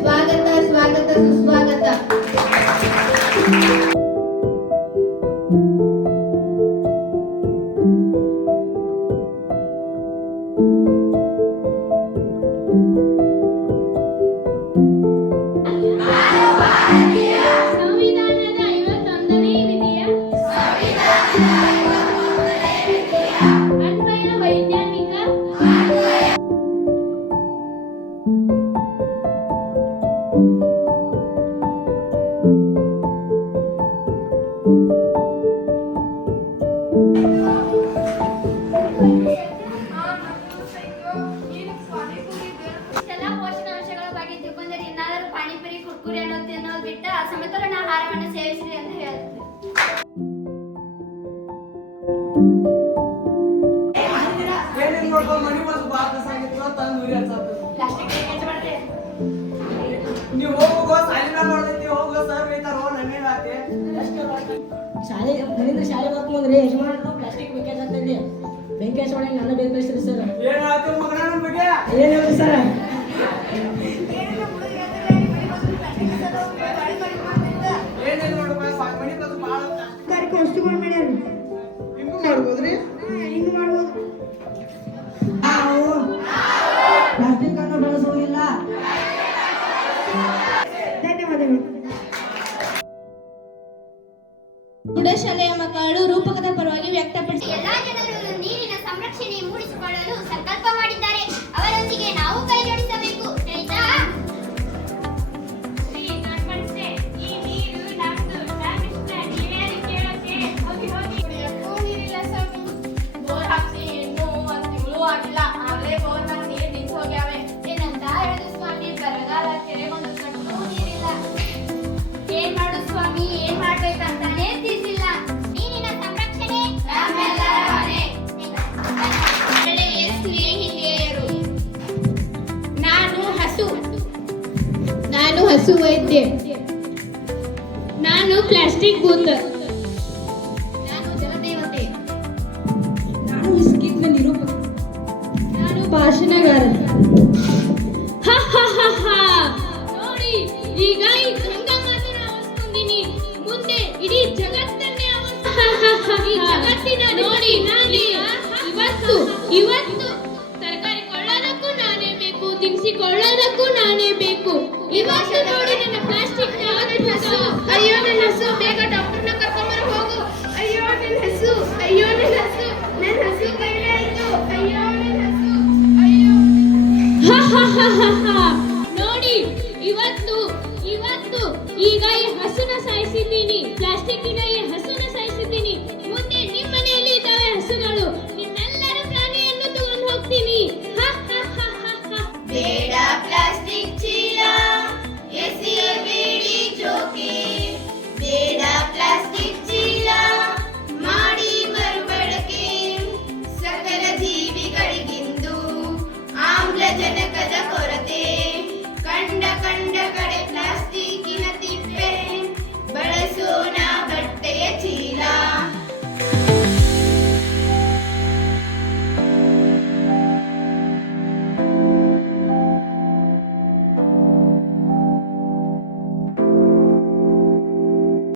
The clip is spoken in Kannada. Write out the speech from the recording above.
ಸ್ವಾಗತ ಸ್ವಾಗತ ಸುಸ್ವಾಗತ. ಸಂವಿಧಾನದ 51ನೇ ವಿಧಿಯ ಅನ್ವಯ ವೈಜ್ಞಾನಿಕ ಇಷ್ಟೆಲ್ಲ ಪೋಷಕಾಂಶಗಳ ಬಗ್ಗೆ ತಿಳ್ಕೊಂಡ್ರೆ ಇನ್ನಾದರೂ ಪಾನಿಪುರಿ ಕುರ್ಕುರಿ ಅನ್ನೋದು ತಿನ್ನೋದು ಬಿಟ್ಟು ಸಮತೋಲನ ಆಹಾರವನ್ನು ಸೇವಿಸ್ರಿ ಅಂತ ಹೇಳುತ್ತೆ. ನೀವು ಹೋಗೋ ಸಾಲಿನ ಮಾಡ್ತೈತಿ ಹೋಗೋ ಸರ್ ಬೇಕಾರೋ ನನ್ನೇನು ಆತೆ ಶಾಲೆ ಮನೆಯಿಂದ ಶಾಲೆ ಬರ್ಕೊಂಡ್ರೆ ಯಜಮಾನರು ಪ್ಲಾಸ್ಟಿಕ್ ಬೇಕಾದ್ರೆ ಅಂತಂದು ಬೆಂಕಿ ಹಚ್ಚಿ ನನ್ನ ಬೆಂಕಿ ಹಚ್ಚಿರಿ ಸರ್. ಏನಾಯ್ತು ಮಗನ ನನ್ನ ಬಗ್ಗೆ ಏನು ಹೇಳಿ ಸರ್? ಏನೇನು ನೋಡ್ಬೇಕು ಮನೆ ಬಂದು ಭಾಳ ವಸ್ತುಗಳು ಮಾಡ್ಯಾರ. ಹಿಂಗೂ ಮಾಡ್ಬೋದ್ರಿ. ಹಿಂಗ್ ಮಾಡ್ಬೋದು. ನಾವು ಪ್ಲಾಸ್ಟಿಕ್ ಅನ್ನು ಬಳಸುವುದಿಲ್ಲ. ಧನ್ಯವಾದಗಳು. ಪ್ರೌಢಶಾಲೆಯ ಮಕ್ಕಳು ರೂಪಕದ ಪರವಾಗಿ ವ್ಯಕ್ತಪಡಿಸಿ ಎಲ್ಲಾ ಜನರು ನೀರಿನ ಸಂರಕ್ಷಣೆ ಮೂಡಿಸಿಕೊಳ್ಳಲು ಸಂಕಲ್ಪ ಮಾಡಿದ್ದಾರೆ. ಅವರೊಂದಿಗೆ ನಾವು ಕೈ ಜೋಡಿಸಬೇಕು. ಆಯ್ತಾ? ಈ ನೀರು ನಮ್ದು. ನಾನಿಷ್ಟ ನೀವೇನು ಕೇಳಕ್ಕೆ ಹೋಗಿ ಕುಡಿಯಕ್ಕೂ ನೀರಿಲ್ಲ ಸ್ವಾಮಿ. ಬೋರ್ ಹಾಕ್ಸಿ ಇನ್ನೂ 1 ತಿಂಗಳು ಆಗಿಲ್ಲ. ಆಗ್ಲೇ ಬೋರ್ನಾಗ ನೀರು ನಿಂತು ಹೋಗ್ಯಾವೆ. ಏನಂತ ಹೇಳುದು ಸ್ವಾಮಿ? ಬರಗಾಲ ಕೆರೆಗೊಂದು ಕಟ್ಟೂ ನೀರಿಲ್ಲ. ಏನ್ ಮಾಡು ಸ್ವಾಮಿ, ಏನ್ ಮಾಡ್ಬೇಕಂತಾನೆ ತಿಳಿಸಿಲ್ಲ. ನೀರಿನ ಸಂರಕ್ಷಣೆ ನಮ್ಮೆಲ್ಲರ ಹೊಣೆ. ಒಳ್ಳೆಯ ಸ್ನೇಹಿತೆಯರು. ನಾನು ಹಸು ವೈದ್ಯೆ. ನಾನು ಪ್ಲಾಸ್ಟಿಕ್ ಬೂತ್. ನಾನು ಜಲದೇವತೆ. ನಾನು ಇಸ್ಕಿತ್ನ ನಿರೂಪಕ. ನಾನು ಭಾಷಣಗಾರ. ನೋಡಿ, ಈಗ ಈ ಗಂಗಾ ಮಾತನ್ನ ಆವರಿಸ್ಕೊಂಡಿನಿ. ಮುಂದೆ ಇಡೀ ಜಗತ್ತನ್ನೇ ಈ ಜಗತ್ತಿನ ನೋಡಿ ನಾನೇ ಇವತ್ತು ತರಕಾರಿ ಕೊಳ್ಳೋದಕ್ಕೂ ನಾನೇ ಬೇಕು, ದಿನಸಿ ಕೊಳ್ಳೋದಕ್ಕೂ ನಾನೇ ಬೇಕು. ಇವತ್ತು ನೋಡಿ ನನ್ನ ಪ್ಲಾಸ್ಟಿಕ್ ಅಯ್ಯೋ ನನ್ನ ಹಸು, ಬೇಗ ಡಾಕ್ಟರ್ನ ಕರ್ಕೊಂಬರ ಹೋಗು. ಅಯ್ಯೋ ನನ್ನ ಹಸು, ಅಯ್ಯೋ ನನ್ನ ಹಸು, ನನ್ನ ಹಸು ಕೈಲೇ ಆಯ್ತು. ಅಯ್ಯೋ ನನ್ನ ಹಸು, ಅಯ್ಯೋ. ನೋಡಿ ಇವತ್ತು ಈಗ ಈ ಹಸುನ ಸಾಯಿಸಿದ್ದೀನಿ, ಪ್ಲಾಸ್ಟಿಕ್ಕಿನ ಈ ಹಸುನ ಸಾಯಿಸಿದ್ದೀನಿ. ಮುಂದೆ ನಿಮ್ಮ ಮನೆಯಲ್ಲಿ ಇದ್ದಾವೆ ಹಸುಗಳು, ನಿಮ್ಮೆಲ್ಲರ ಪ್ರಾಣಿಯನ್ನು ತಗೊಂಡು ಹೋಗ್ತೀನಿ. ಬೇಡ ಪ್ಲಾಸ್ಟಿಕ್ ಚೀಲ, ಎಸೆಯಬೇಡಿ ಜೋಕೆ. ಬೇಡ ಪ್ಲಾಸ್ಟಿಕ್ ಚೀಲ, ಮಾಡಿ ಮರುಬಳಕೆ. ಸಕಲ ಜೀವಿಗಳಿಗಿಂದು ಆಮ್ಲಜನಕ